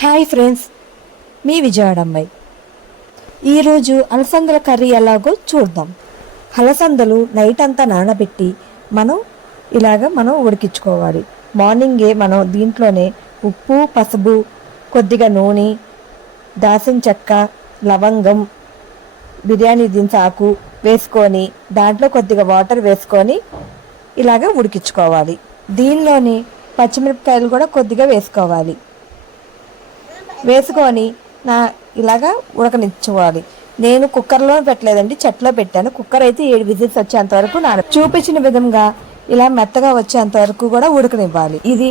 Hi friends మీ విజయవాడ అమ్మాయి ఈరోజు అలసందల curry ఎలాగో చూద్దాం. అలసందలు నైట్ అంతా నానబెట్టి మనం ఇలాగ మనం ఉడికించుకోవాలి. మార్నింగే మనం దీంట్లోనే ఉప్పు పసుపు కొద్దిగా నూనె దాసిన చెక్క లవంగం బిర్యానీ దించాకు వేసుకొని దాంట్లో కొద్దిగా వాటర్ వేసుకొని ఇలాగ ఉడికించుకోవాలి. దీనిలోని పచ్చిమిరపకాయలు కూడా కొద్దిగా వేసుకోవాలి. వేసుకొని నా ఇలాగా ఉడకనిచ్చుకోవాలి. నేను కుక్కర్లో పెట్టలేదండి చెట్లో పెట్టాను. కుక్కర్ అయితే ఏడు విజిల్స్ వచ్చేంత వరకు నా చూపించిన విధంగా ఇలా మెత్తగా వచ్చేంత వరకు కూడా ఉడకనివ్వాలి. ఇది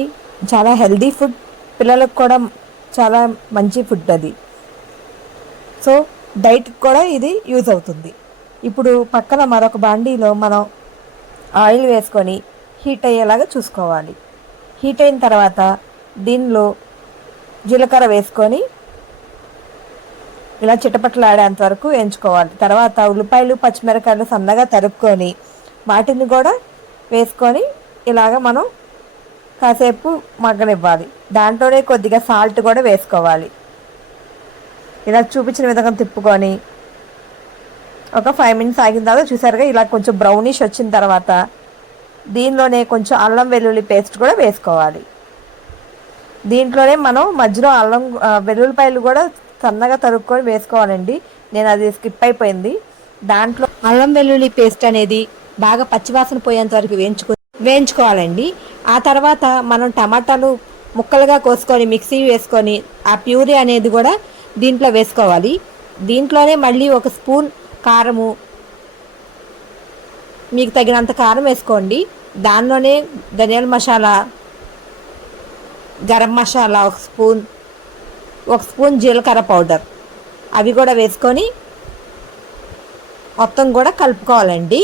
చాలా హెల్దీ ఫుడ్ పిల్లలకు కూడా చాలా మంచి ఫుడ్ అది. సో డైట్ కూడా ఇది యూజ్ అవుతుంది. ఇప్పుడు పక్కన మరొక బాండీలో మనం ఆయిల్ వేసుకొని హీట్ అయ్యేలాగా చూసుకోవాలి. హీట్ అయిన తర్వాత దీనిలో జీలకర్ర వేసుకొని ఇలా చిటపట్లాడేంత వరకు వేయించుకోవాలి. తర్వాత ఉల్లిపాయలు పచ్చిమిరకాయలు సన్నగా తరుక్కొని వాటిని కూడా వేసుకొని ఇలాగ మనం కాసేపు మగ్గనివ్వాలి. దాంట్లోనే కొద్దిగా సాల్ట్ కూడా వేసుకోవాలి. ఇలా చూపించిన విధంగా తిప్పుకొని ఒక ఫైవ్ మినిట్స్ ఆగిన తర్వాత చూసారుగా ఇలా కొంచెం బ్రౌనిష్ వచ్చిన తర్వాత దీనిలోనే కొంచెం అల్లం వెల్లుల్లి పేస్ట్ కూడా వేసుకోవాలి. దీంట్లోనే మనం మధ్యలో అల్లం వెల్లుల్లిపాయలు కూడా సన్నగా తరుక్కొని వేసుకోవాలండి. నేను అది స్కిప్ అయిపోయింది. దాంట్లో అల్లం వెల్లుల్లి పేస్ట్ అనేది బాగా పచ్చివాసన పోయేంత వరకు వేయించుకో వేయించుకోవాలండి. ఆ తర్వాత మనం టమాటాలు ముక్కలుగా కోసుకొని మిక్సీ వేసుకొని ఆ ప్యూరీ అనేది కూడా దీంట్లో వేసుకోవాలి. దీంట్లోనే మళ్ళీ ఒక స్పూన్ కారము మీకు తగినంత కారం వేసుకోండి. దానిలోనే ధనియాల మసాలా గరం మసాలా ఒక స్పూన్ ఒక స్పూన్ జీలకర్ర పౌడర్. అవి కూడా వేసుకొని మొత్తం కూడా కలుపుకోవాలండి.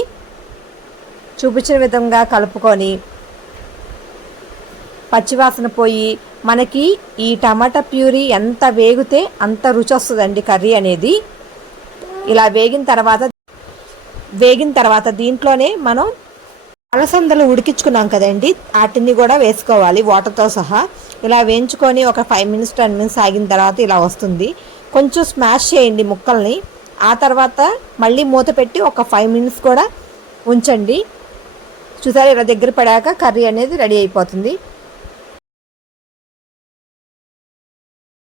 చూపించిన విధంగా కలుపుకొని పచ్చివాసన పోయి మనకి ఈ టమాటా ప్యూరీ ఎంత వేగితే అంత రుచి వస్తుందండి కర్రీ అనేది. ఇలా వేగిన తర్వాత వేగిన తర్వాత దీంట్లోనే మనం అలసందలు ఉడికించుకున్నాం కదండి వాటిని కూడా వేసుకోవాలి వాటర్తో సహా. ఇలా వేయించుకొని ఒక ఫైవ్ మినిట్స్ టెన్ మినిట్స్ ఆగిన తర్వాత ఇలా వస్తుంది. కొంచెం స్మాష్ చేయండి ముక్కల్ని. ఆ తర్వాత మళ్ళీ మూత పెట్టి ఒక ఫైవ్ మినిట్స్ కూడా ఉంచండి. చూసారు ఇలా దగ్గర పడాక కర్రీ అనేది రెడీ అయిపోతుంది.